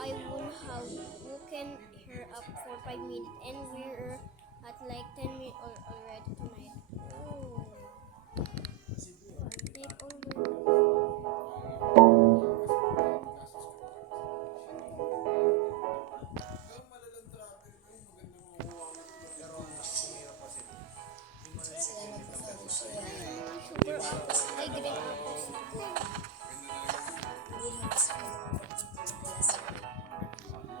I would have woken her up for 5 minutes, and we're at like 10 minutes already tonight. Oh, take all super apples. Ay, green apples. Ay, sorry.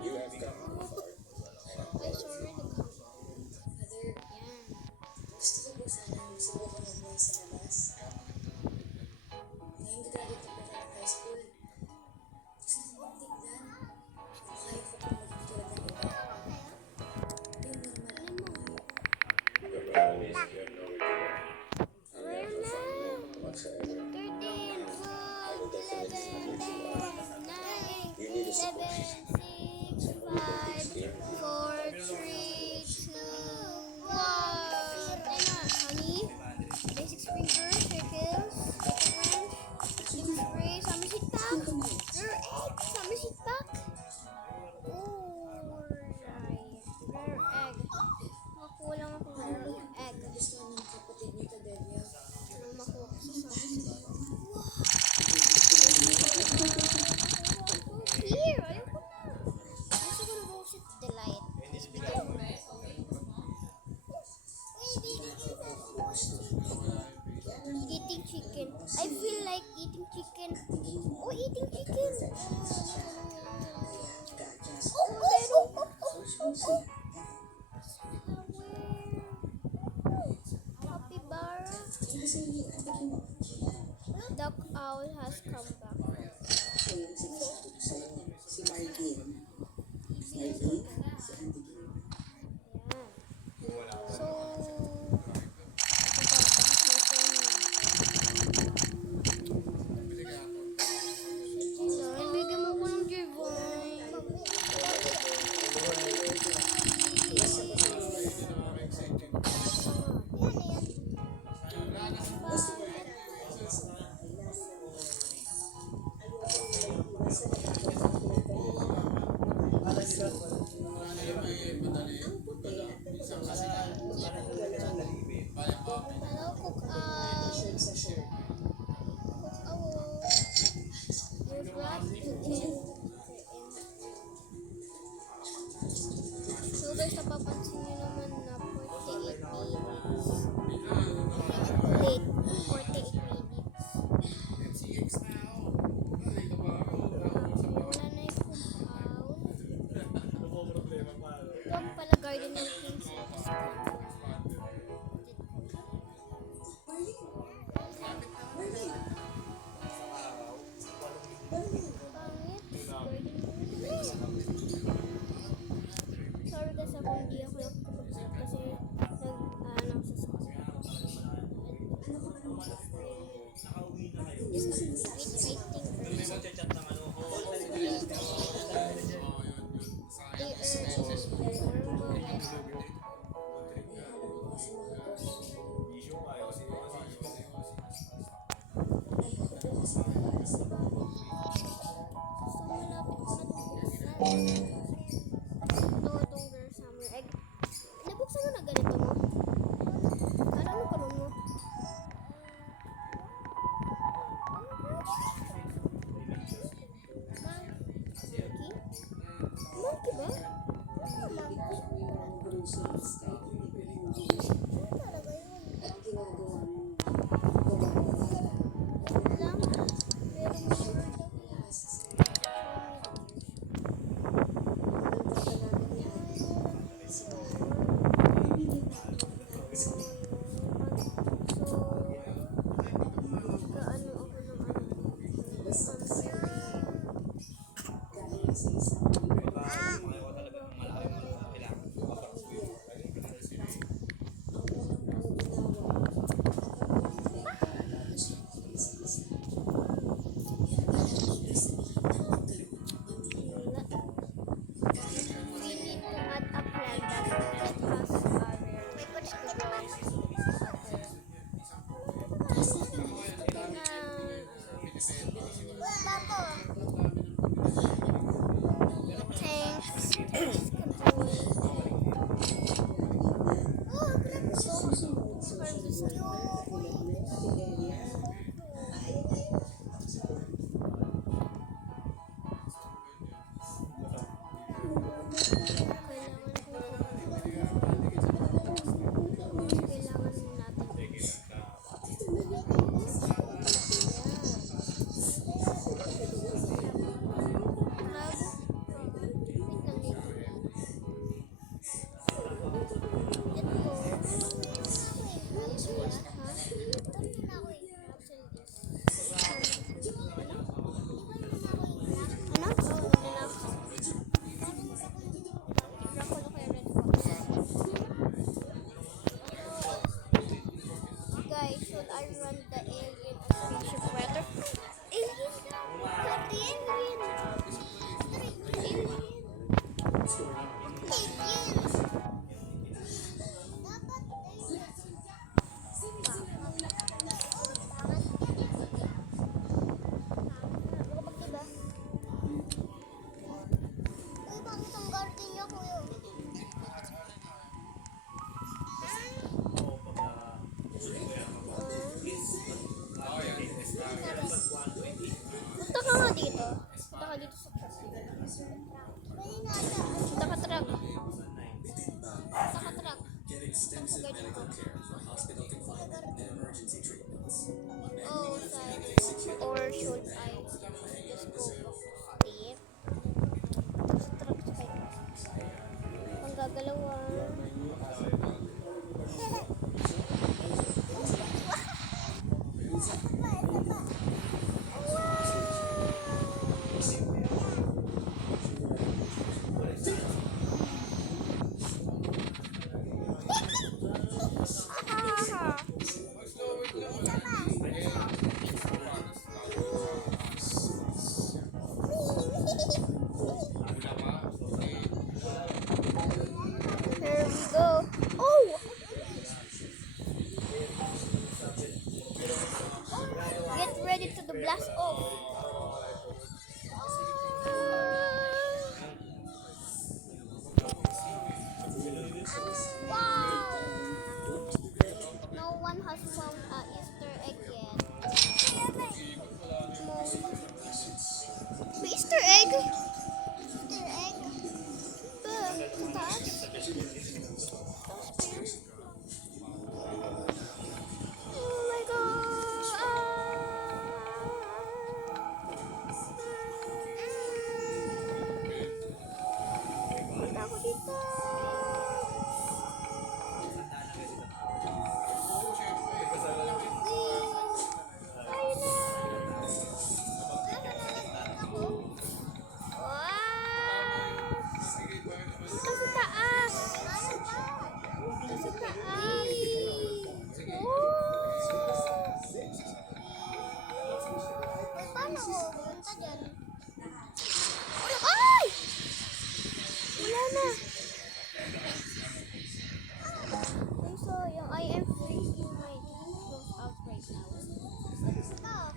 Yan. Gusto ko po sana subukan mag sa labas. Ngayon graduate na po tayo ng high school. Gusto ko pong tignan. Kaya ko pong maging tulad ng iba. Yung normal Where na? 13, 12, 11, 10, 9, 7, 6, 5, 4, 3, 2, 1. Ay na, honey. Basic sprinkler, circles, orange, sim spray, summer seed pack, rare egg, summer seed pack. Rare egg. Makulang ako rare egg. gusto ng kapatid ni Tadelia. Anong makuha ko sa summer seed pack? Here, ayoko na. Gusto ko ng Rosette Delight. Eating chicken. I feel like eating chicken. Oh, eating chicken. Capybara. Duck owl has come back. Si Marlene. So, bigyan mo ko ng Jervine. Hello, cook owl. Cook owl. There's wrap chicken. So guys, napapansin nyo naman na 48 minutes. Late. 48 minutes. Wala na yung cook owl. Ito ang pala garden ng Kings. Sorry guys, ako hindi ako nakapag-vlog kasi nag-ano sa school. Itong summer egg. Nabuksan mo na ganito mo? Kala mo kanon mo? Monkey ba? Talaga yun. Lang. Pero Punta ka nga dito. Punta ka dito sa truck. Punta ka truck. Punta ka truck. Oh, sorry. Or should I just go sleep? Sa truck sa kayo. Ang gagalawan. Here we go. Oh! Get ready to the blast off. Wow! No one has found an Easter egg yet. May Easter egg? Easter egg? Sa taas? Taas pa yun? Oh my God! Punta ako dito. Ayun na. Wow! Punta sa taas. Punta sa taas. Paano ko punta dyan? Ay! Wala na. I'm sorry, I am freaking my clothes out right now.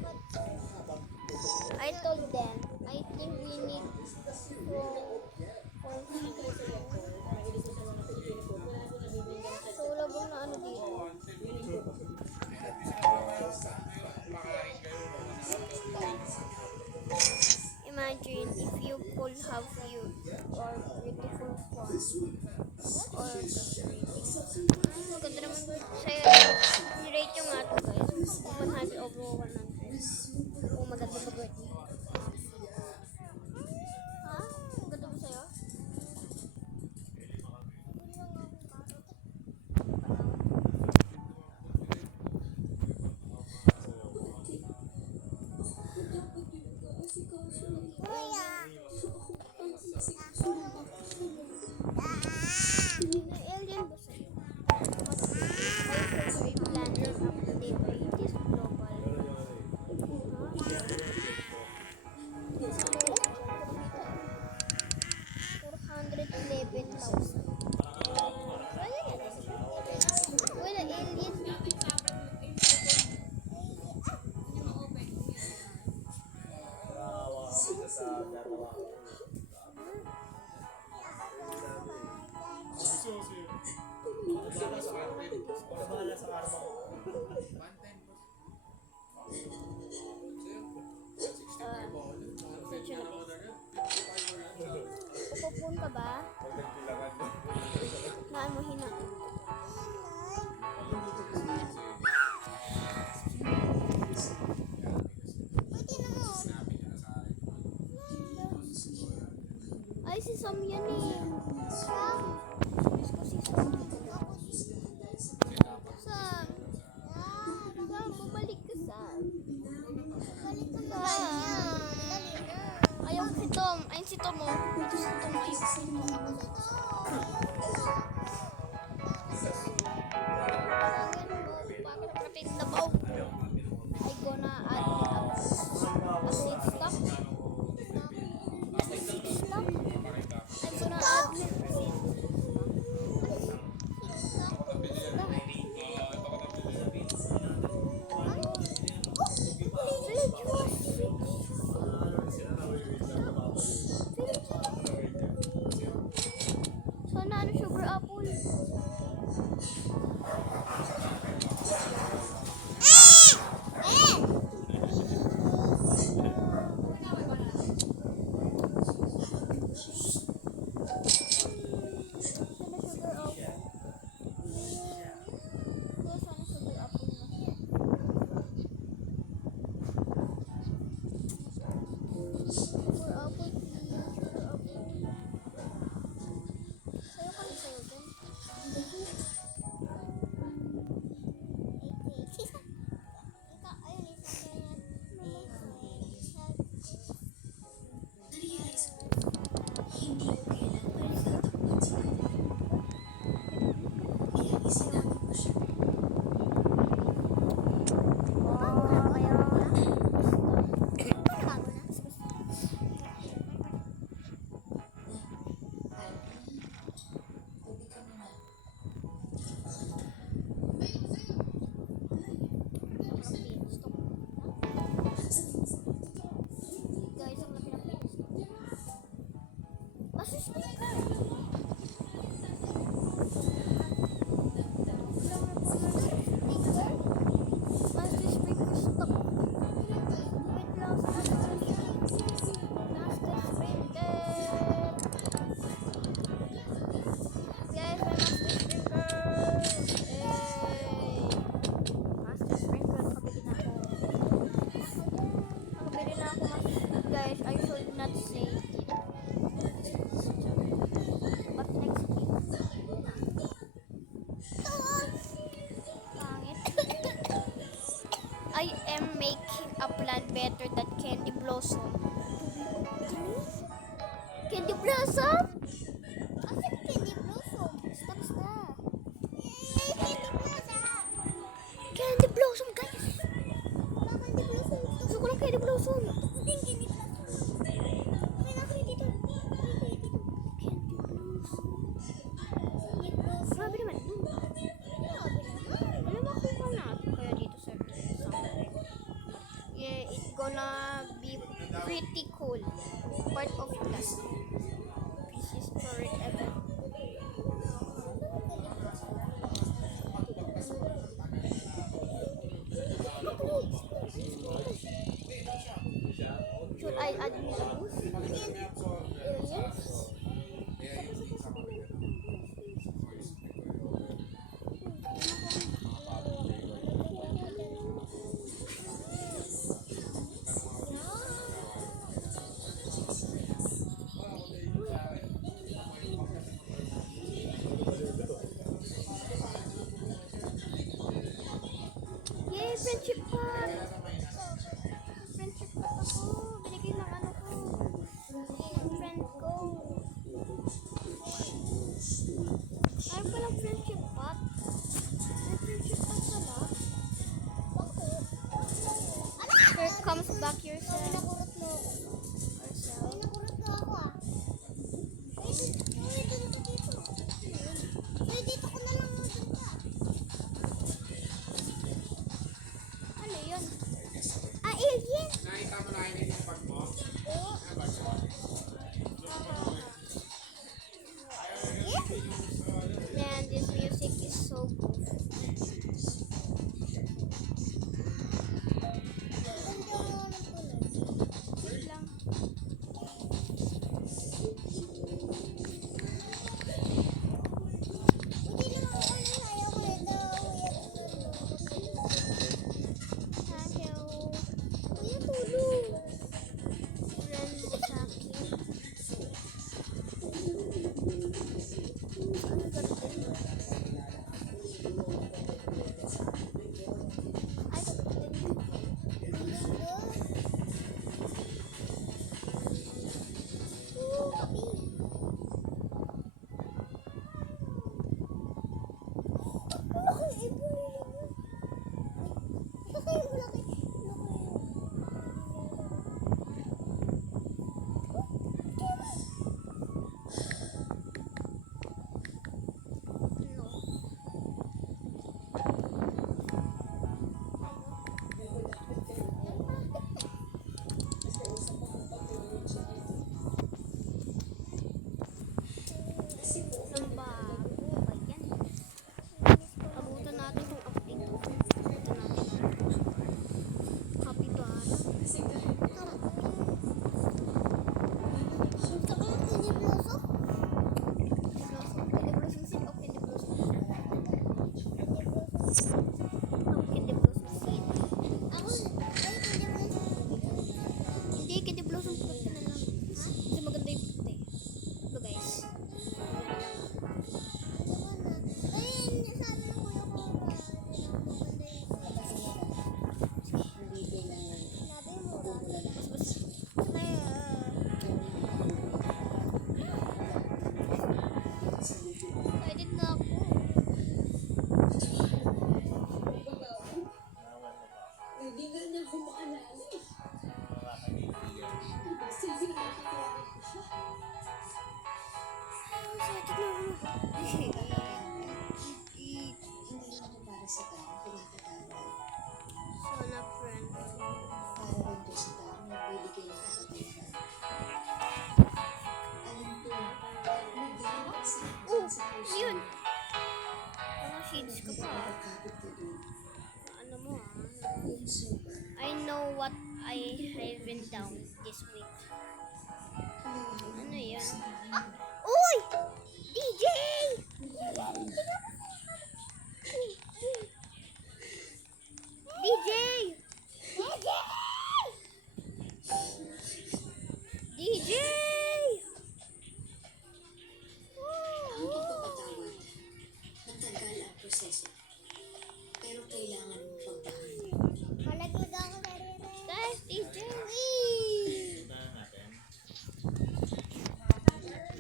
I told them, I think we need so labong na ano dito. Imagine if you could have you or beautiful form or ganda naman sa'yo. I-rate yung nga ito guys. 100 over 100. Oh, maganda ba birthday? Ha? Ganda ba sa'yo? Alien ba sa'yo? My favorite planet of the day by it is global. Wala alien. Pupupun ka ba? Naan mo hina? Ay, si Sam yan eh. Sam. Miss ko si Sam. Sam. Sam, bumalik ka, Sam. Bumalik ka ba? Ayaw si Tom. Ayun si Tom oh. Ito si Tom. Ayaw si Tom. apple. Na-realize ko, hindi ko kailangan tatakbuhan si Daddy. Kaya isinama ko siya. Tubig ka muna. Guys, ang laki ng penis ko. Masus speaker. Master speaker stop. Wait lang sa Master speaker. Guys, may master speaker. Master speaker, nakabili na ako. Nakabili na ako master speaker, guys. I should not say it. But next week. Pangit. I am making a plan better than Candy Blossom. Candy Blossom? Asan Candy Blossom? Basta. Candy Blossom! Candy Blossom, guys! Candy Blossom. Gusto ko lang Candy Blossom. Candy Blossom. May nakita dito. Candy Blossom. Grabe naman. Alam mo kung natin kaya dito sa summer. Yeah, it's gonna be pretty cool. Part of class. This is storage ever. Should I add me a boost? Yes. Yay, friendship pot! Friendship pot ako. Binigay ng ano ko. Ng friend ko. Ayaw palang friendship pot. May friendship pot pala. Here comes back yourself. Nakurot mo ako. Nakurot mo ako ah. Dito ko na lang mo dun ka. Ano yun? Ah, alien! Nakita mo na yung bag mo? Oo. Ano bag mo? Man, this music is so good. Wait lang. Thank you. Kuya, tulong. Friend sa akin. Ang ganda. Hindi naman para sa taong pinapatawad. Sona friend. Para rin to sa taong nagbibigay ng kapatawaran. Alam ko, may ginawa sa akin sa puso. Yun. Mga shades ka pa. Nakakapit ka dun. Ano mo Yung super. I know what I have been down this week. Ano yan? Uy! DJ! DJ! DJ! Ang pagpapatawad, matagal ang proseso. Pero kailangan mong pagdahan. Guys, DJ!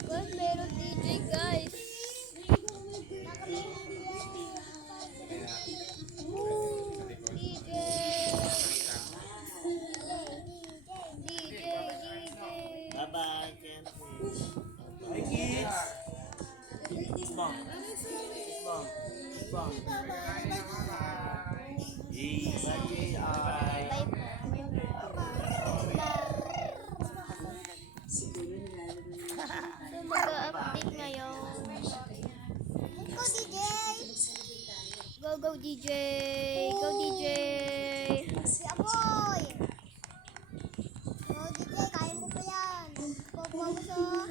Guys, meron DJ, guys. DJ! DJ! Bye-bye, Hi, kids! Bang! Bang! Bang! Bye-bye! Siguro nilalaman mo So, mag-update ngayon. Go, go, DJ! Go, DJ! Boy! Oh, DJ, kaya mo pa yan. Pagpapos oh.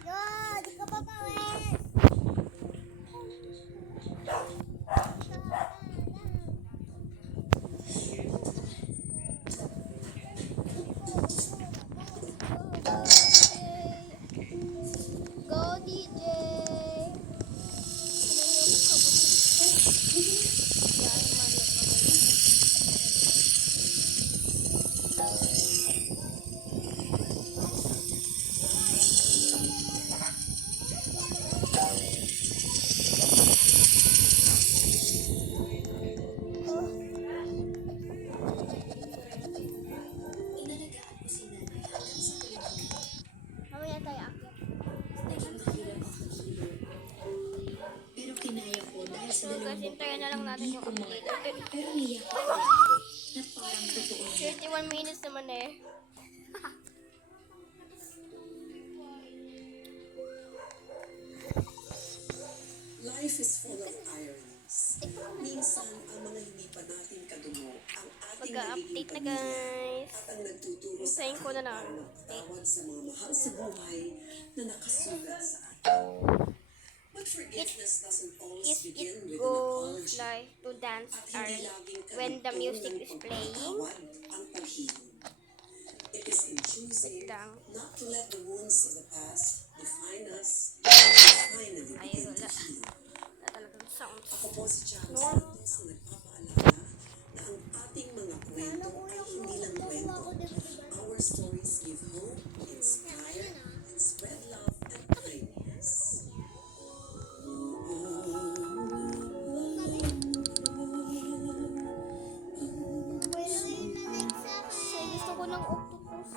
Yo, di ka pa pawis. Go, DJ! inalagaan ko si nanay hanggang sa tuloy. Mamaya tayo akyat. Naging mahirap ang paghilo. Pero kinaya ko dahil sa So, guys, dalawang hintayin na lang natin yung update. pero niyak ko na parang totoo na. 31 minutes naman eh. Life is full of ironies. Minsan, ang mga hindi pa natin kadumo, ang ating nagiging Mag-update na, pamilya guys. at ang nagtuturo sa Hintayin ko na lang. atin ng tawad sa mga mahal sa buhay na nakasulat sa atin. But forgiveness doesn't always Is begin it with an goes apology. like to dance At or hindi laging when the kanuntungan music ng is playing? pagpapatawad ang paghilom. It is in choosing Wait lang. not to let the wounds of the past define us, but finally Ay, begin to wala. heal. Wala talagang sounds. Ako po si Chang No. Santos na nagpapaalala na ang ating mga kwento ay hindi lang kwento. Our stories give hope, inspire, and spread love and kindness. Kasi gusto ko ng octopus.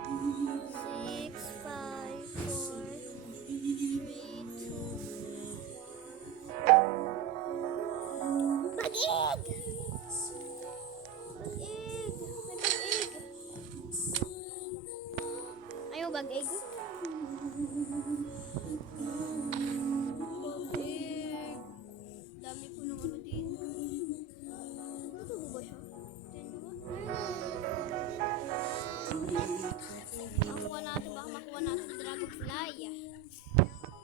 6, 5, 4, 3, 2, Bag-ig! Bag-ig! May bag-ig! Ayaw bag-ig? Bag-ig! Dami po ng ano dito. Natubo ba siya? Makuha natin, baka makuha natin dragonfly.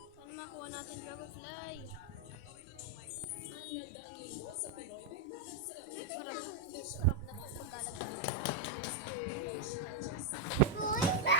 Sana makuha natin dragonfly. Sarap. Sarap na pagkalat. Oh, dito.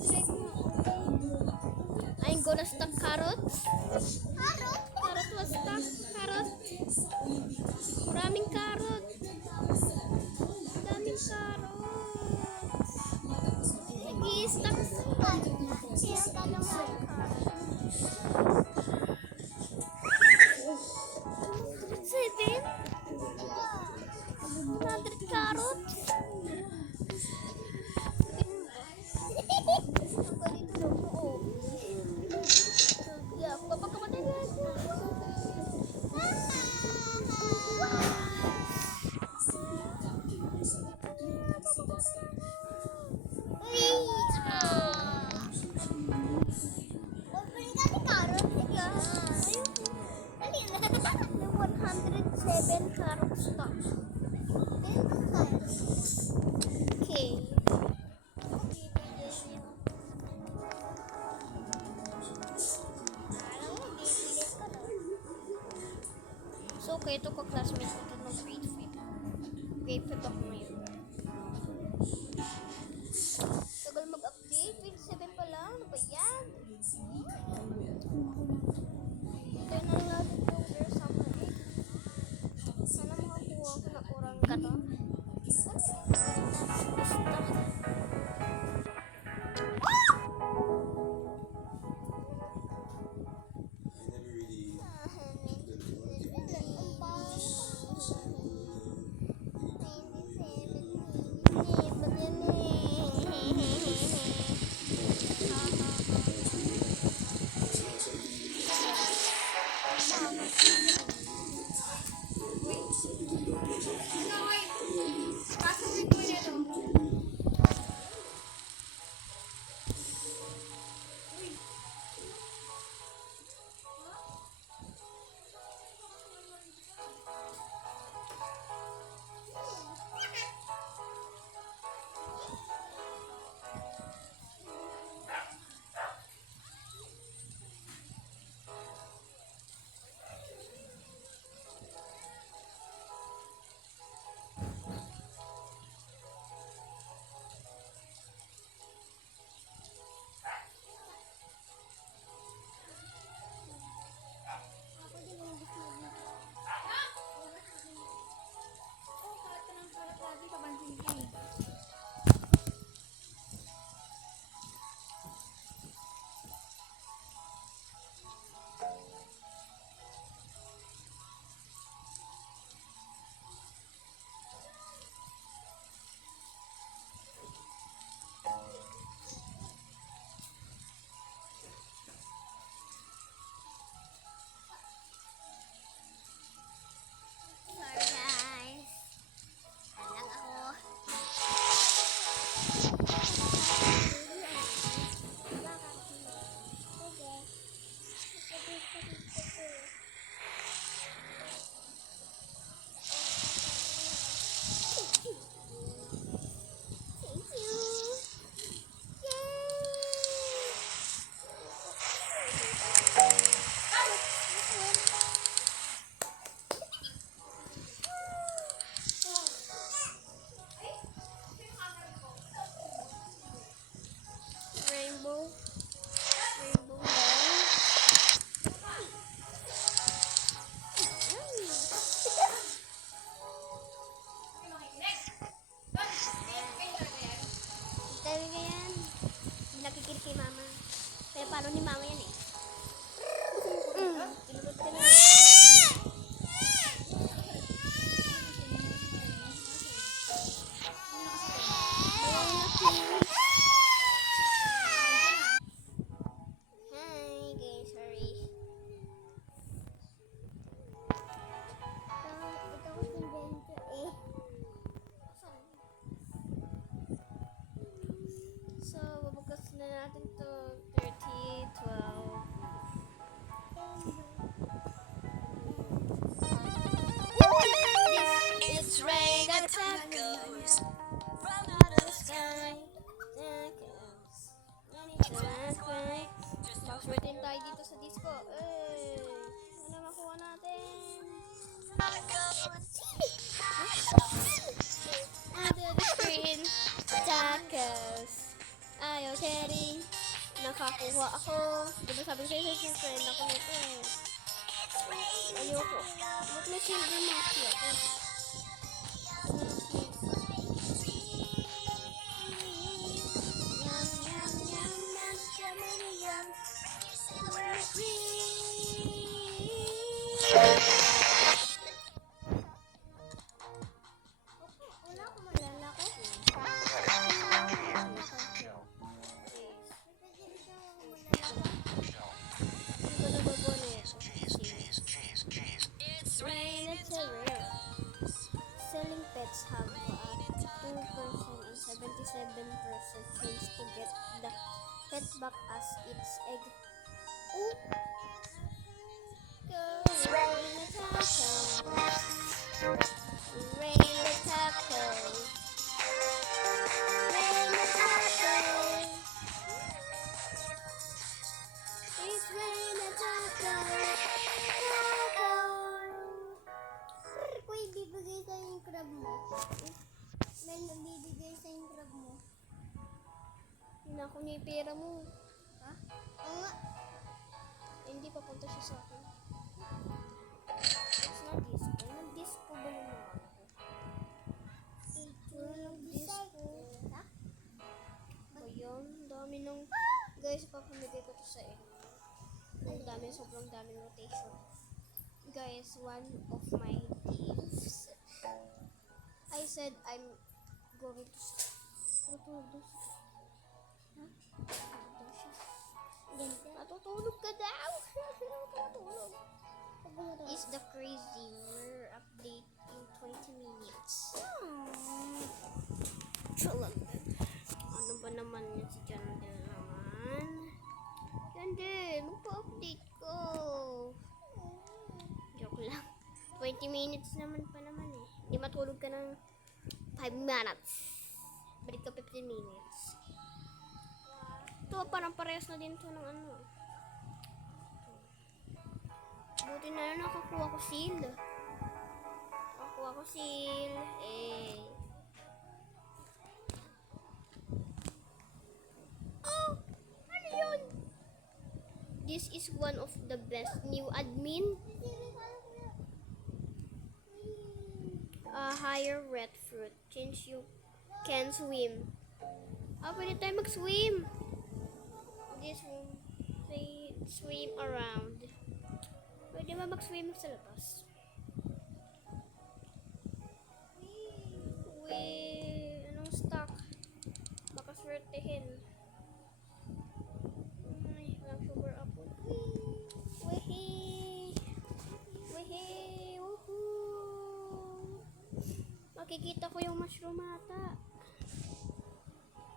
Check mo, okay? I'm gonna stack carrots. Carrot? Carrot was stack. Carrot. Maraming carrot. Daming carrot. Sige, stack. Kaya ka lang ang carrot. 7? 100 carrots? Carrots stock. Okay. So, okay, ito ko classmate ko ito ng grade 5. Grade 5 ako ngayon. Tagal mag-update. Grade 7 pa lang. Ano ba yan? Kaya na lang natin yung there's something. Sana makakuha ko na kurang gato. Palo ni mama yan eh. Tinulog ka na. Hi guys, sorry. Ito ko sinbento eh. So, babagas na natin to 30, 12. It's rain that tacos from out of the sky. Tacos. Box waiting tayo dito sa disco. Ano makuha natin? Under the screen. Tacos. Ayaw caring. Nakakuha ako. Diba sabi ko sa'yo, friend ako nito eh. Ayoko. Ba't may silver monkey ako? Wala akong malalaki. Selling pets have a 2% and 77% chance to get the pet back as its egg. Oh! Go rain the taco. Rain the taco. Rain the taco. It's rain the taco. Taco. Kuy, bibigay sa'yo yung crab mo. May nabibigay sa'yo yung crab mo. Hinako niya yung pera mo. Ha? Oo nga. Hindi papunta siya sa akin. It's not disco. Nag-disco ba yung mga ako? Nag-disco. Ba yun? Dami ng... Guys, papamigay ko to sa inyo. Ang dami, sobrang dami ng rotation. Guys, one of my thieves. I said I'm going to... Natutulog ka daw. Natutulog. Is the crazy we're update in 20 minutes. Chulag. Ano ba naman yan si Jandel naman? Jandel, magpa-update ko. Joke lang. 20 minutes naman pa naman eh. Hindi matulog ka ng 5 minutes. Balik ka 15 minutes. Ito, parang parehas na din ito ng ano. Buti na lang nakakuha ko seal. Nakakuha ko seal. Eh. Oh! Ano yun? This is one of the best new admin. Higher red fruit. Since you can swim. Pwede tayo mag-swim. This one. Say, swim around. Pwede ba mag-swim sa labas? Anong stock? Baka swertehin. Ay, walang sugar apple. Wihee! Wihee! Woohoo! Makikita ko yung mushroom ata.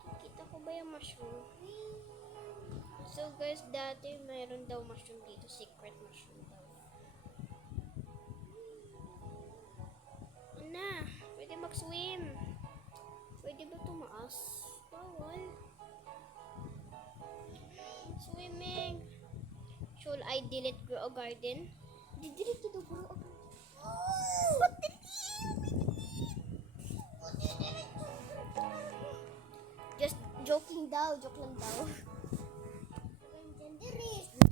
Makikita ko ba yung mushroom? So guys, dati mayroon daw mushroom dito. Secret mushroom daw. Ana, pwede mag-swim. Pwede ba tumaas? Bawal. Swimming. Should I delete grow a garden? Delete to the grow a garden. What the Just joking daw, joke lang daw.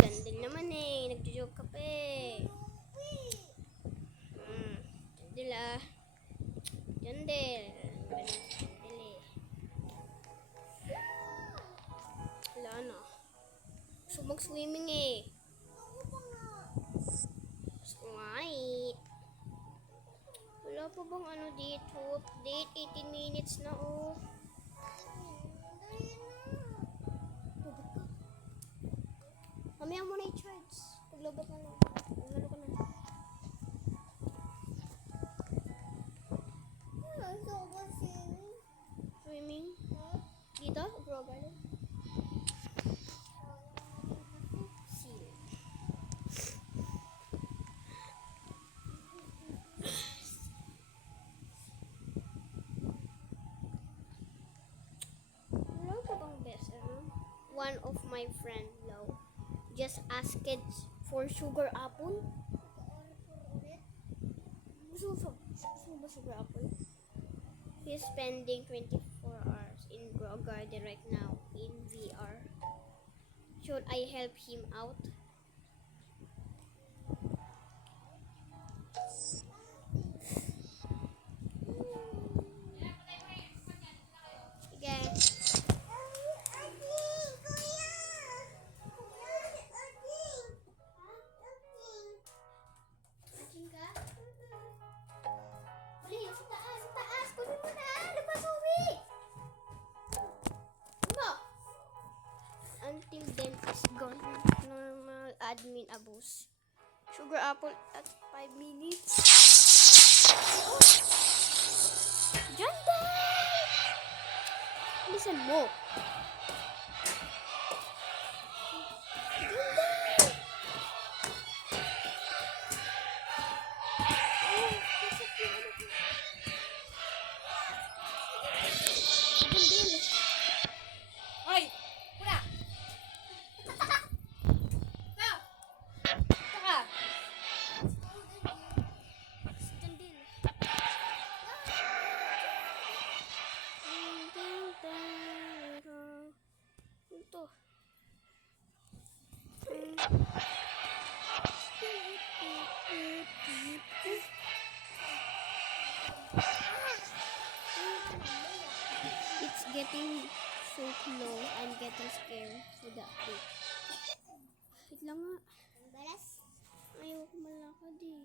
Jandel naman eh, nagjo-joke ka pa eh. Jandel ah. Jandel. Jandel eh. Wala na. Gusto mag-swimming eh. Gusto nga eh. Wala pa bang ano dito? Update, 18 minutes na oh. Mamaya mo na i-charge. Paglabot na lang. Lalo ko na. Swimming? Dito? Grow garden? Seal. Wala ka bang best? One of my friend, Lo, just asked for sugar apple. Gusto mo ba sugar apple? He's spending 24 hours in grow garden right now. in VR. Should I help him out? Sige. Ating ka? Uli, sa taas, sa taas. Kunin mo na. Labas, uwi. Ano? Until then is gone. Normal admin abuse. Sugar apple at 5 minutes. Janda! Listen mo. Hoy! Kuna! Ikaw! Saka! Jandil. Ito. It's getting so low. I'm getting scared with the update. Wait lang nga. Balas. Ayoko malakad eh.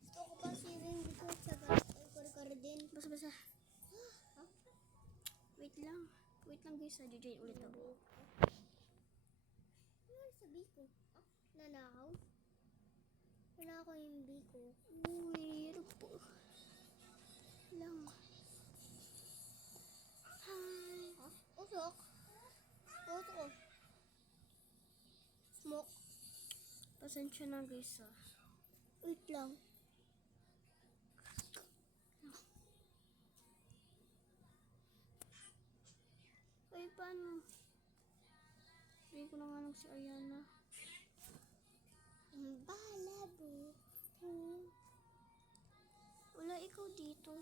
Gusto ko pa siling dito sa kar din. Basa-basa. Wait lang. Wait lang guys. Join ulit ako. Ano sa biko? Nanakaw? Nanakaw yung biko. Uy, ano po? Lang. Hi. Usok. Usok. Smoke. Pasensya na guys ah. Wait lang. Ay, paano? Try ko na nga lang si Ariana. Bala, bro. Wala ikaw dito.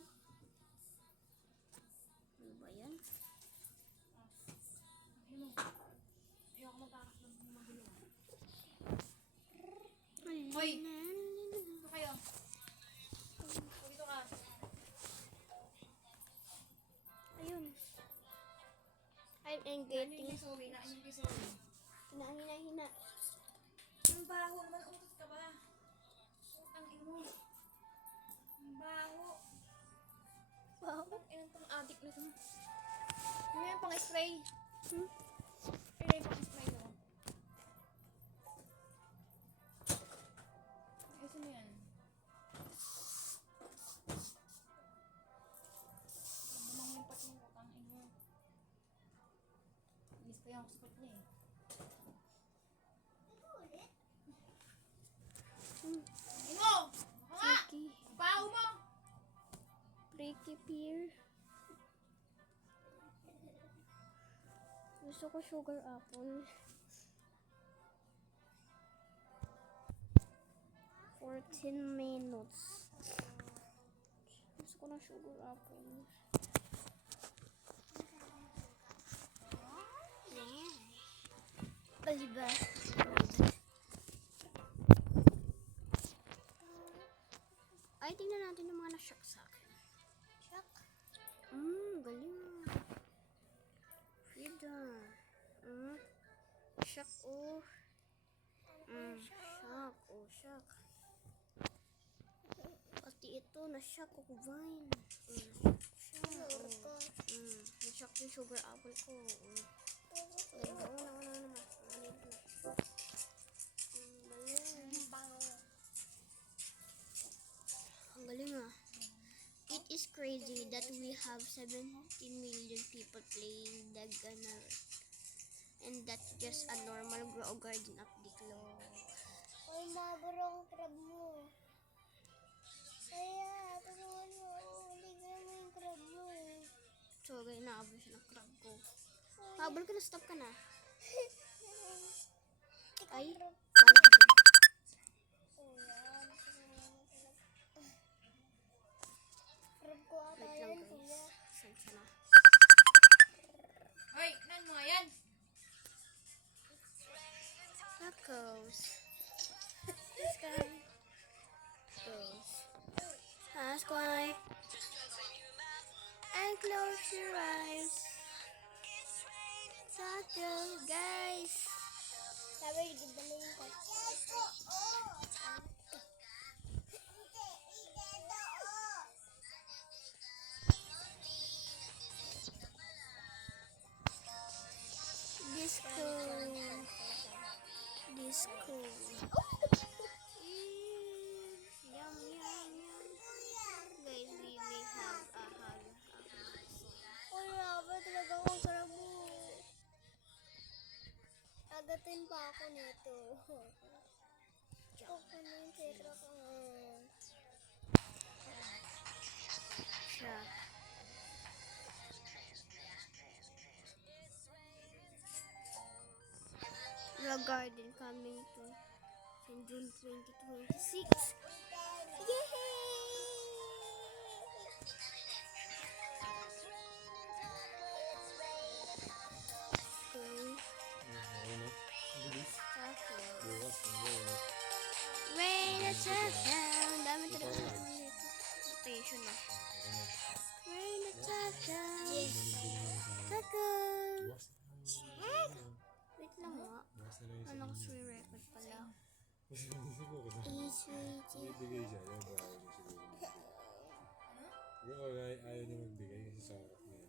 Ano ba yan? Hoy! Ito kayo. Dito ka. Ayun. I'm Ano engaging. yung kisowi? Naan yung kisowi? Hina. Ang baho naman. Utot ka ba? Utang ino. Ang baho. Wow. Ilan tong addict na to? Ano yan pang spray? Hmm? Ano yung pang spray mo? Ayusin mo yan. Bumang yung pat mo. Utang ino. Inis pa yung spot niya eh. Ino! Mga! Freaky. Baho mo! Freaky pear. Gusto ko sugar apple. 14 minutes. Gusto ko na sugar apple. Baliba. Ay, tingnan natin yung mga na-shock sa akin. Shock. Galing. Frida. Shock, oh. Shock, oh, shock. Pati ito, na-shock ako, Vine. Shock, oh. Na-shock yung sugar apple ko. Una naman. Ang galing ah. It is crazy that we have 17 million people playing the gunner. And that's just a normal grow garden of the globe. Ay, maburo ang crab mo. Kaya, tulungan mo ako. Ligyan mo yung crab mo. So, guys, naabot siya ng crab ko. Habol ka na, stop ka na. Ay, balik ka dyan. Oh, yan. Crab ko ata Wait lang yan, guys. kuya. Sensya na. Hoy, nan mo yan? Tacos. This guy goes. Ask why. And close your eyes. Tacos, guys. Sabi, ganda na yung Disco. Disco. Yum, yum, yum. Guys, we may have a hug. Wala ba talaga akong sarap mo? Agatin pa ako nito. Ako na yung tetra ko. Siya. The Garden coming to in June 2026. Yay! Rain a touchdown. Dami talaga dito. Station na. Rain a touchdown. Tacos. Wait lang nga. Anong free record pala? Bibigay siya. Yan ba? Yung ayaw niya magbigay kasi sa harap niya.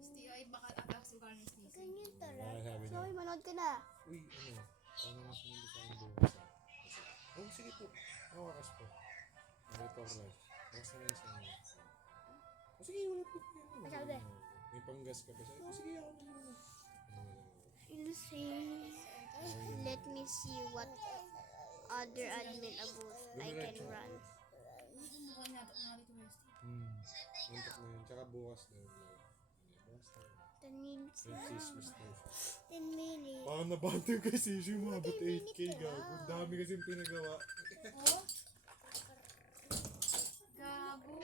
Gusto ay baka atak sa lugar ni Sneezy. Ganyan talaga. Sabi niya, Sorry, manood ka na. uy, ano? Paano mas hindi sa akin bukas ah? Oh, sige po. Wakas po. Monitor live. Bakas na lang sa inyo. Oh, sige, wala po. Masabi. May panggas ka pa siya. Oh, sige, ako na lang. Insane. Let me see what other admin above I can run. Mukha niya ito dito Westy. Muntak na yun. Tsaka bukas na yun. Bukas na yun. 10 minutes May na. chismis na siya. 10 minutes. Parang nabante kay Sishu, mabot 8K gago. Ang dami kasing pinagawa. Oh? Gago.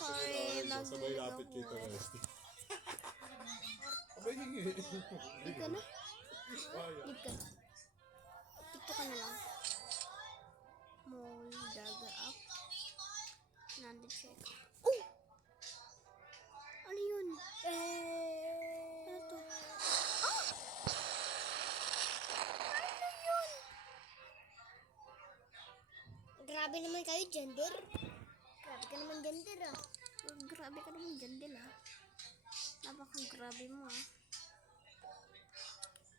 Sorry, Sabay lapit kay Taresti. Abay, hingi. Leave ka na? Kaya. Leave ka na. TikTok ka na lang. Mall, daga up. Nando check. Oh! Ano yun? Ano to? Ah! Ano yun? Grabe naman kayo, gender. Grabe ka naman gender ah. Grabe ka naman gender ah. Napaka-grabe mo ah.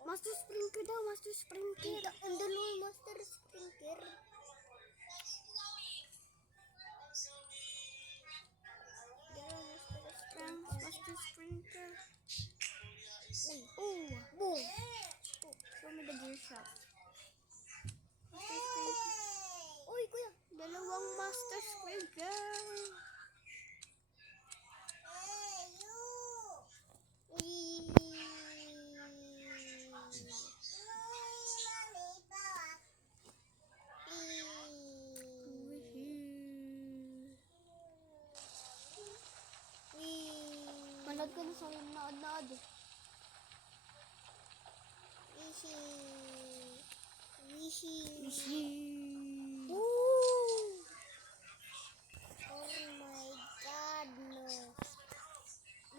Master Sprinter daw, Master Sprinter. Ang dalawa, Master Sprinter. Master Sprinter. Oh, boom. Oh, show me the gear shot. Master Sprinter. Uy, kuya. Dalawang Master Sprinter. Manood ka na sa naad-naad eh. Wishi. Woo! Oh my God, no.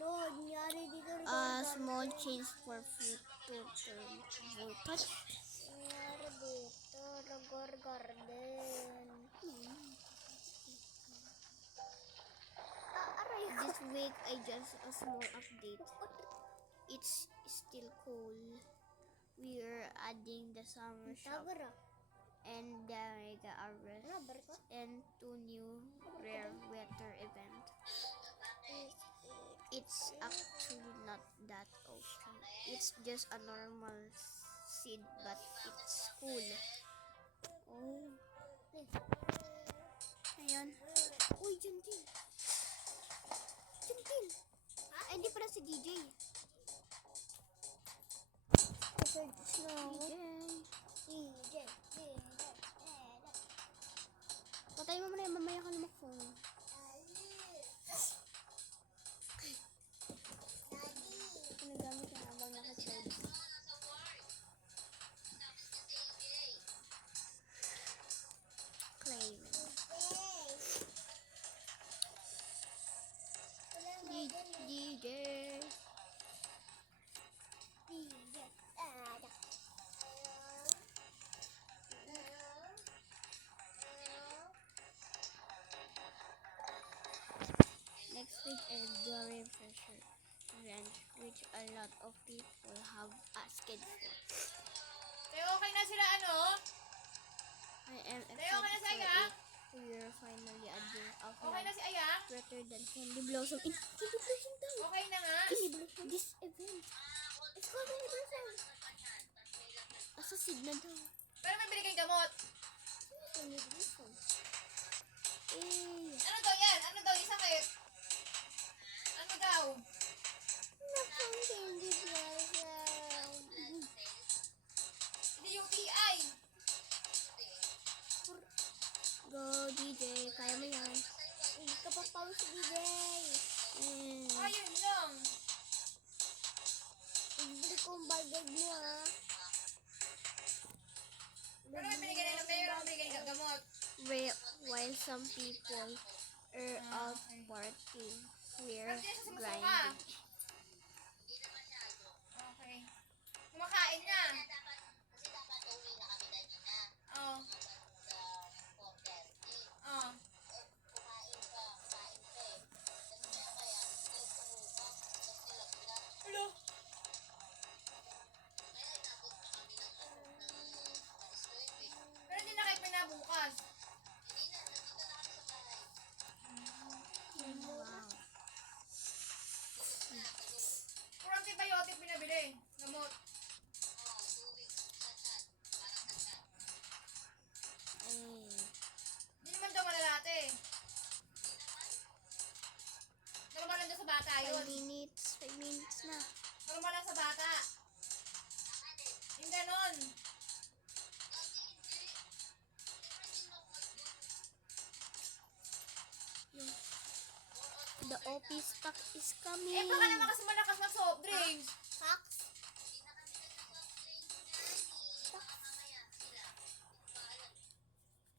Lord, nyari dito. Small change for fruit to turn voltage. Nyari dito, Rogor Garden. This week, I just a small update. It's still cold. We are adding the summer shop and the mega harvest and 2 new rare weather event. It's actually not that often. It's just a normal seed, but it's cool. Oh. Ayan. Uy, Juntin. Juntin. Ay, hindi pala si DJ. DJ. Patay mo muna yan, mamaya ka na mag-phone. treasure ranch which a lot of people have asked for. Tayo, okay na sila, ano? I am Tayo, okay na excited si for Aya? it. We are finally a day of Okay na life si Aya? better than Candy Blossom in Candy Blossom daw. Okay na nga? Candy Blossom. This event. It's called Candy Blossom. Assassin na daw. Pero may binigay gamot. Candy Blossom. Eh. Ano daw yan? Ano daw yung sakit? Ano daw? Nakang Candy Blossom. Hindi yung TI. Go DJ, kaya mo yan. Hindi ka pa pawis DJ. Ayun lang. Ibili ko ang bagay mo ah. Pero may binigay na pero may binigay na gamot. While some people are out partying, we're Pero di siya sumusuka. grinding. Okay. Kumakain na. Oo. Oo. Hello. Pero hindi na kayo pinabukas. Wow. Puro antibiotic pinabili. Gamot. Hindi naman daw malalate. Normal lang daw sa bata 5 yun. minutes. 5 minutes na. Normal lang sa bata. Yung ganon. The office stock is coming. Eh baka naman kasi malakas na soft drinks. Stocks?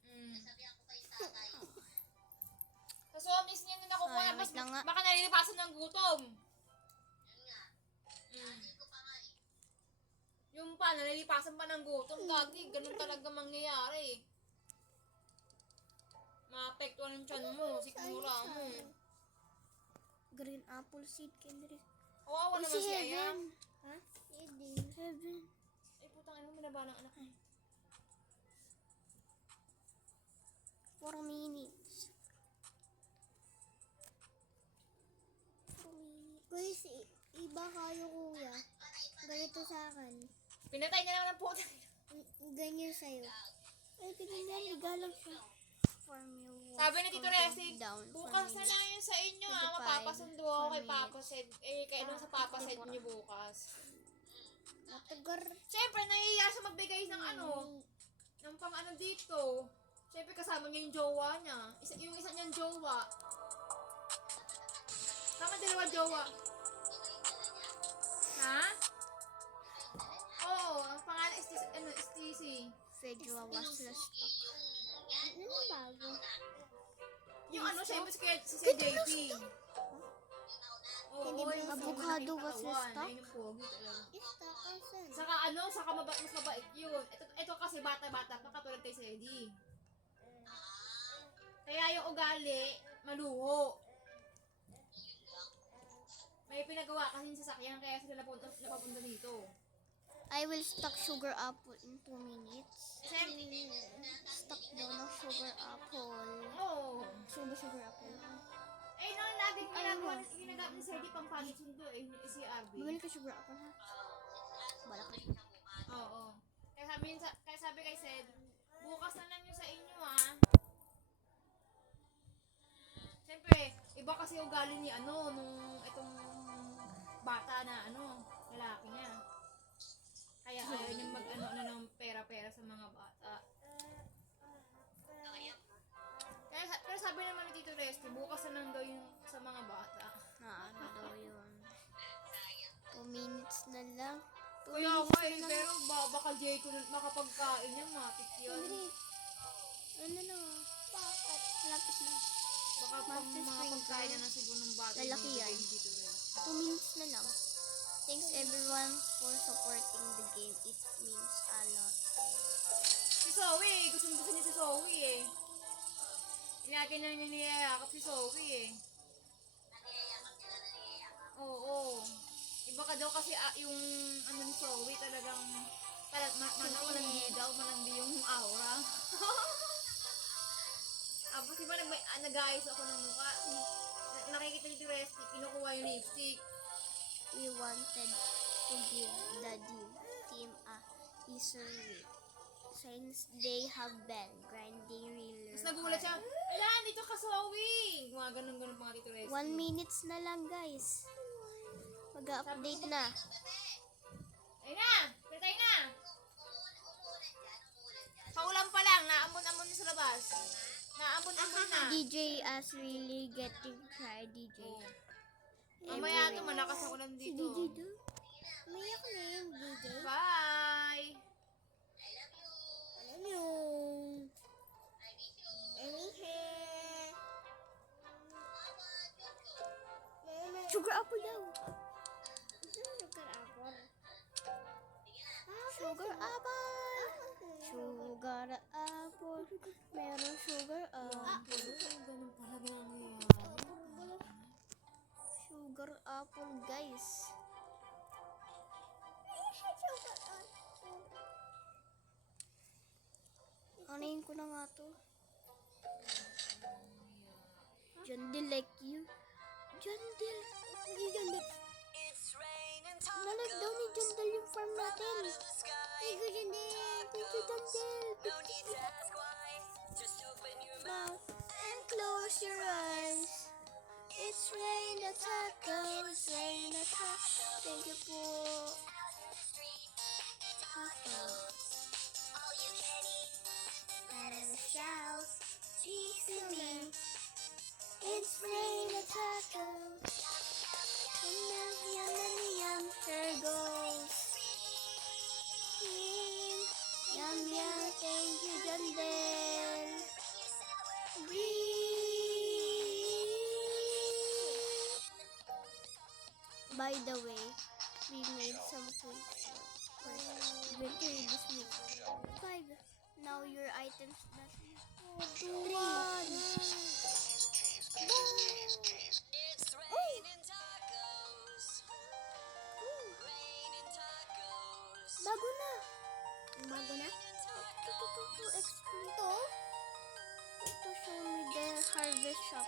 Mm. Sa soft drinks niya na nakukuha. Ay, Mas, wait lang nga. baka nalilipasan ng gutom. Mm. Yung pa, nalilipasan pa ng gutom. Gagi, ganun talaga mangyayari. Maapektuhan ng tiyan mo, sikmura mo. Green apple seed candy. Kawawa naman si Ayang. Ha? Heaven. Ay putang ina, minaba ng anak mo. 4 minutes. 4 minutes. Kuya, si iba kayo kuya. Ganito sa akin. Pinatay niya naman ang putang ina. Ganyan sa'yo. Ay, ganyan. Igalang siya. For me, Sabi ni Tito Resi, down bukas na lang yun sa inyo ha. Mapapasundo ako kay Papa Sed. Eh, kaya nung sa Papa Sed niyo bukas. Matagar. Siyempre, nahihiya siya magbigay ng ano, ng pang ano dito. Siyempre, kasama niya yung jowa niya. Yung isa niyang jowa. Tama, dalawa jowa. Ha? Oo, ang pangalan is Stacy. Fedwa was last stock. Ano bago? Yung ano, siyempre si JP. Oo, Hindi ba yung avocado malaking was katawan, stock? ayun yung pogi talaga. Stock asan? Saka ano, mas mabait yun. Ito kasi bata-bata pa katulad kay Sedi. Kaya yung ugali, maluho. May pinagawa kasi yung sasakyan kaya sila napapunta dito. I will stock sugar apple in 2 minutes. Siyempre, Stock daw ng sugar apple. oo. Sugar apple. Eh, nung laging ginagamit ni Sedi pang panit sundo eh, si RB. Bumili ka sugar apple ha? Balak ka. Oo. Kaya sabi kay Sed, bukas na lang yun sa inyo ha. Siyempre, iba kasi ugali ni ano, nung itong bata na ano, lalaki niya. Kaya ayaw niya mag-ano ng pera-pera sa mga bata. Pero sabi naman ni Tito Resty, bukas na lang daw yung sa mga bata. Ano daw yun? 2 minutes na lang. 2 Kaya minutes nga eh, na lang. pero baka Jay ko makapagkain niya, matik yun. Hindi. Ano na? Bakit? Lapit na. Baka pang mga pagkain na siguro ng bata. Lalaki yung yan. bibigay ni Tito Resty. 2 minutes na lang. Thanks everyone for supporting the game. It means a lot. Si Zoe, gusto niya si Zoe eh. Lagi na niya niyayakap si Zoe eh. Baka daw kasi yung ano ni Zoe talagang malandi daw, malandi yung aura. Tapos iba nag-ayos ako ng mukha. Nakikita ni Resty, pinukuha yung lipstick. We wanted to give the team a easier week since they have been grinding really Tapos nagulat siya, hard. ala, dito ka Zoe! Mga ganun-ganun pa nga Tito Resty. 1 minutes na lang, guys. Mag-update na. Ayun na! Pitay na! Paulan pa lang, naambon-ambon niya sa labas. Naambon-ambon na. DJ as really getting tired, DJ. Mamaya ito, malakas ako lang Si dito. DJ do? May ako na yung DJ. Bye! Alam nyo. Sugar apple daw. Sugar apple. Sugar apple. Sugar apple. Meron sugar apple. Ganun pala nangyayari. Sugar apple, guys. Anayin ko na nga to. Jandil like you. Jandil. Hindi Jandil. Nalag daw ni Jandil yung farm natin. Thank you, Jandil. Thank you, Jandil. Mouth and close your eyes. It's rain the tacos, rain the tacos. Thank you po. And shout, cheese to me. It's rain the tacos. And yum, yum, yum, there goes. Yum, yum, thank you, Jandel. By the way, we made some food for winter this week. 5. Now your items that 3. Bago na. Bago na? Ito, ito. Ito, show me the harvest shop.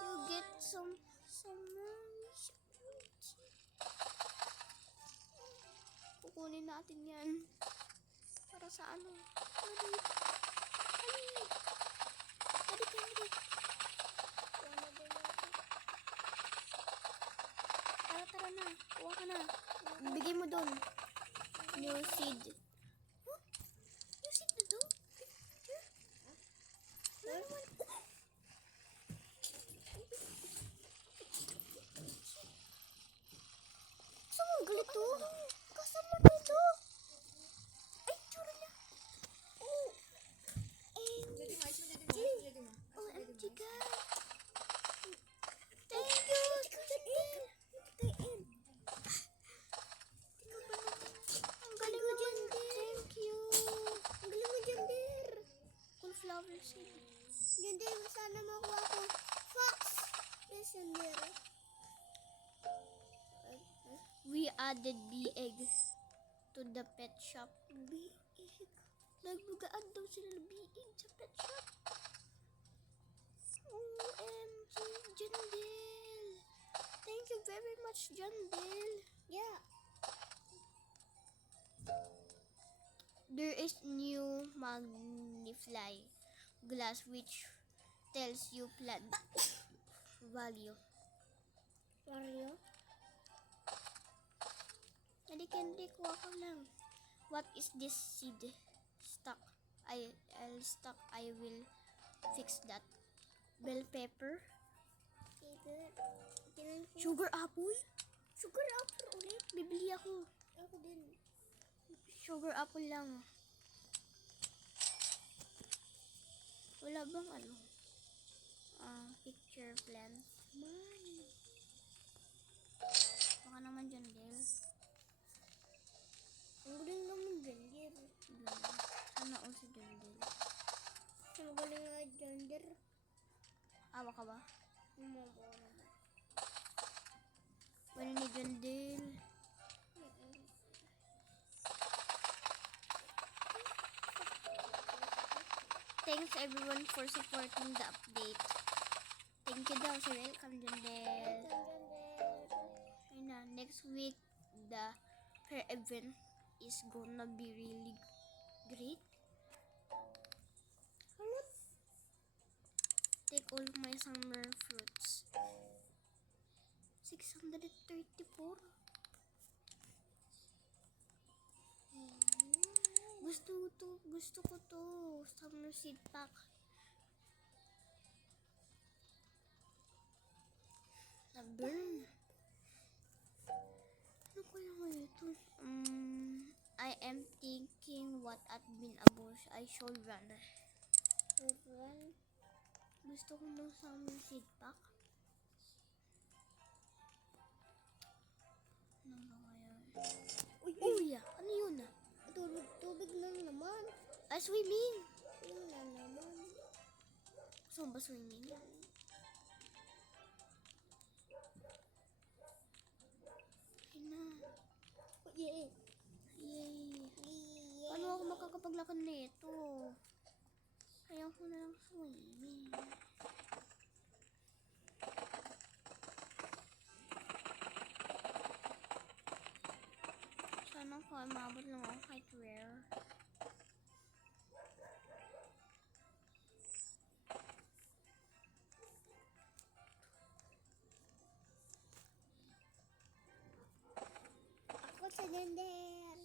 You get some kukunin natin yan para sa ano. Tara na, kuha ka na. Bigay mo doon. New seed. Huh? New seed na doon? Gusto mo galit to? Kasama na ito. Ay, tsura niya. OMG ka. Thank you. Ang galing mo dyan, thank you. Ang galing mo dyan, dear. Cool flower seed. Yan, dear. Sana makuha ko. Fox. Yes, yan, dear. We added bee egg to the pet shop. Bee egg? Nagbugaan daw sila ng bee egg sa pet shop. OMG, Jandil. Thank you very much, Jandil. Yeah. There is new magnify glass which tells you plant value. Value? Hindi, kuha ko lang. What is this seed? Stuck. I'll stuck. I will fix that. Bell pepper. Sugar apple? Sugar apple ulit? Bibili ako. Ako din. Sugar apple lang. Wala bang ano? Picture plant. Baka naman Hawa ka ba? Umubo naman. Wala ni Jandil. Thanks everyone for supporting the update. Thank you daw. So welcome, Jandel. Ayun na, next week, the fair event is gonna be really great. Take all my summer fruits. 634. Gusto ko to. Summer seed pack. Na-burn. Ano kaya ngayon ito? I am thinking what admin abos I should run. Gusto ko ng summer seed pack. Ano ba kaya? Uy, ano yun ah? Tubig lang naman. Swimming. Yun lang naman. Gusto mo ba swimming? Ayun na. Yay. Paano ako makakapaglakad nito? Ayaw ko na lang swimming. Sana ko mabot lang ako kahit rare. Ako sa Jandel.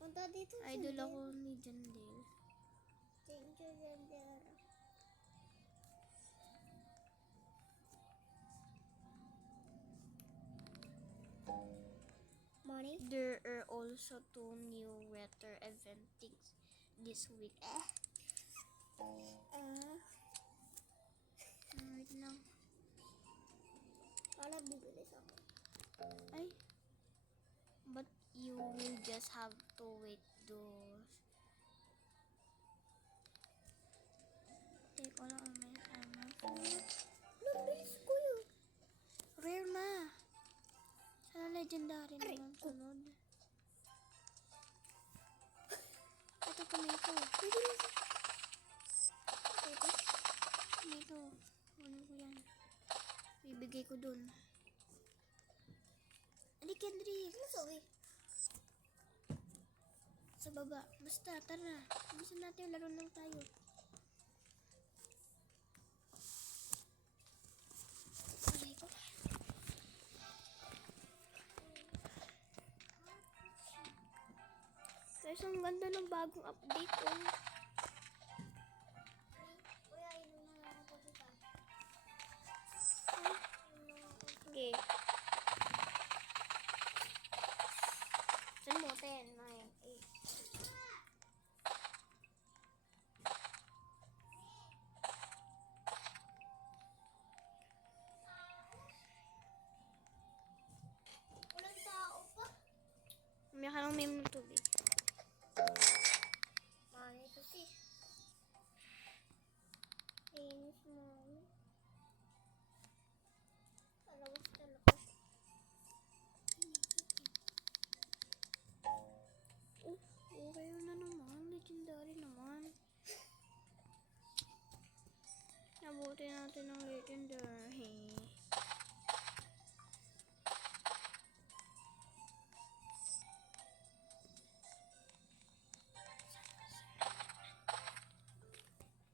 Punta dito sa Idol ako ni Jandel. Thank you, Jandel. Money? There are also 2 new weather events this week. Wait lang. Para bibilis ako. Ay. But you will just have to wait those. Take all of my summer fruit. Nabilis ko yun. Rare na. Sana legendary Aray, naman sunod. Ito, tomato. Tomato. Ano ko yan? Bibigay ko dun. Ali, Kendrick. Sorry. Sa baba. Basta, tara. Gusto natin laro lang tayo. Aray ko. Guys, ang ganda ng bagong update. Kuya, inom na lang ako dito. Okay. Saan mo? 10, 9, 8. Walang tao pa. Umiyak ka ng meme ng tubig. Money kasi. Inis mo. Alawas talaga siya. Oh, okay na naman. Legendary naman. Nabuti natin ng legendary.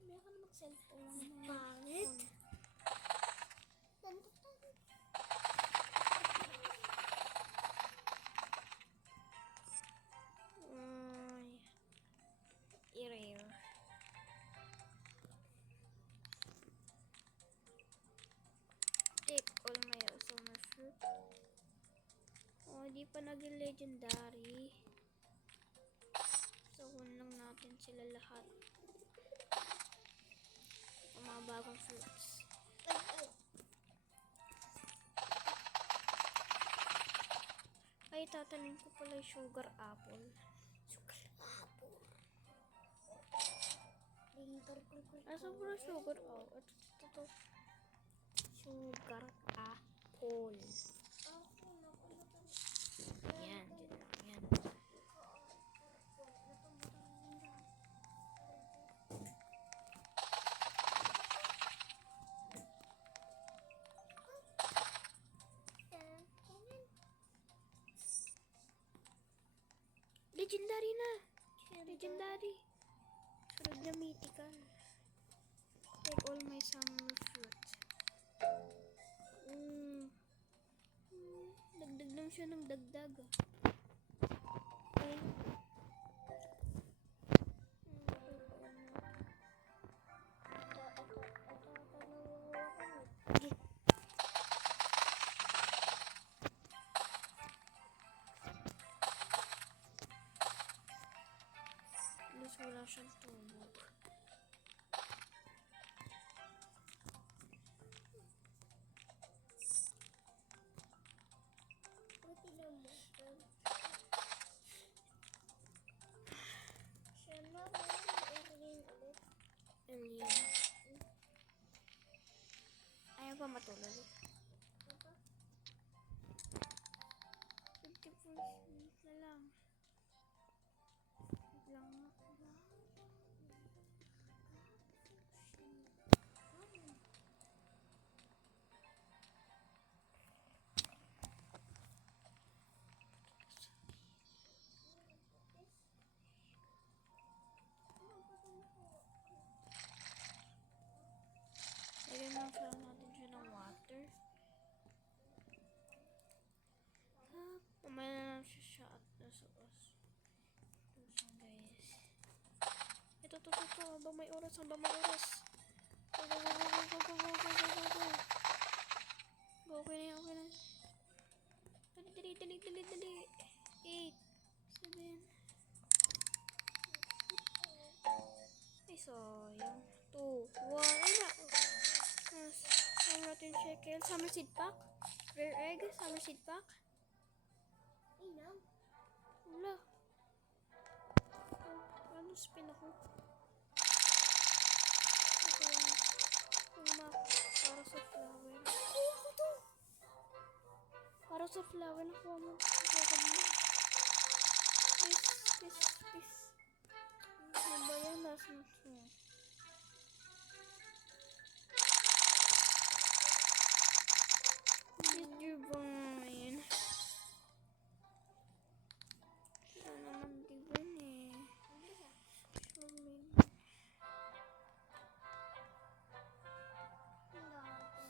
Umiyak ka na mag-cellphone lang naman. Pangit. Ay. I-rare. Take all my summer fruit. Oh, di pa naging legendary. So, lang natin sila lahat. Ang mga bagong fruits. Ay, tatanim ko pala yung sugar apple. Sugar apple. Asa po na sugar? Oh, ito. Sugar apple. Yan, dyan lang yan. Legendary na! Legendary! Sunod na mythical. Take all my summer fruit. Dagdag lang siya ng dagdag. Okay. Mas wala siyang tunog. Alien. Ayaw pa matulog. 50% na lang. Wait lang nga. Lagyan lang siya natin siya ng water. Mamaya na lang siya at nasa us. So guys. Ito. Habang may oras. Go. Go, okay na. Dali. 8, 7. Ay, sayang. 2, 1. Ay na. Saan natin shekel? Summer seed pack? Rare egg? Summer seed pack? Wala. Ano spin ako? Ito yung map. Para sa flower. Para sa flower. Nakuha mo. Please. Ano ba yan? Nasa nito. Divine. Wala naman divine eh.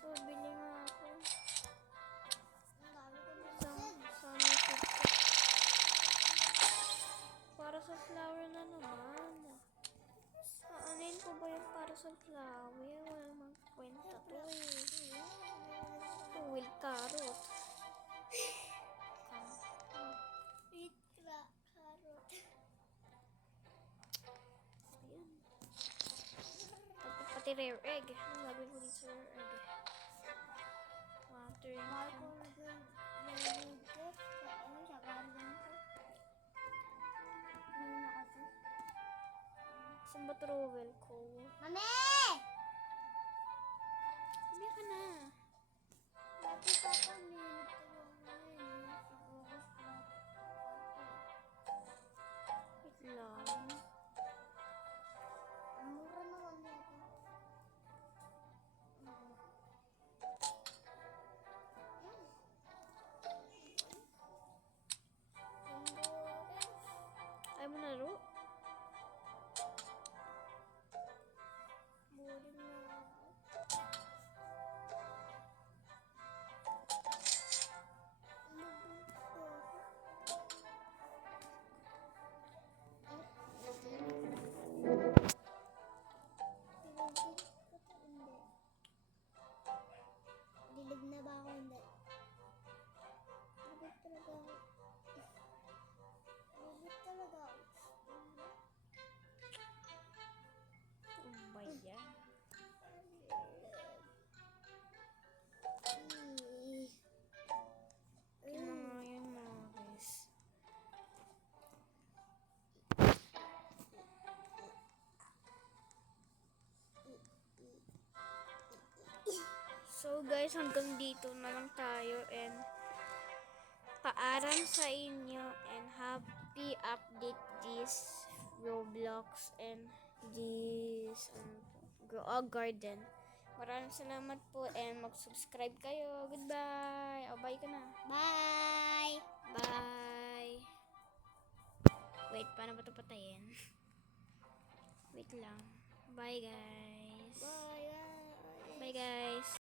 So, bili nga ako. Summer seed pack. Para sa flower na naman. Aanayin ko ba yung para sa flower? Wala namang kwenta to eh. Wild carrot. Carrot. Ayan. Tapos pati rare egg. Anong gagawin ko dito sa rare egg? Water and saan ba trowel ko? Mami! Hindi ka na. Dati papa may Wait lang. ang mura naman nito. Ayaw mo na laro? Boring na ako. So guys, hanggang dito na lang tayo and paaram sa inyo and happy update this Roblox and this garden. Maraming salamat po and mag-subscribe kayo. Goodbye. Oh, bye ka na. Bye! Bye. Wait, paano ba ito patayin? Wait lang. Bye guys. Bye! Bye guys.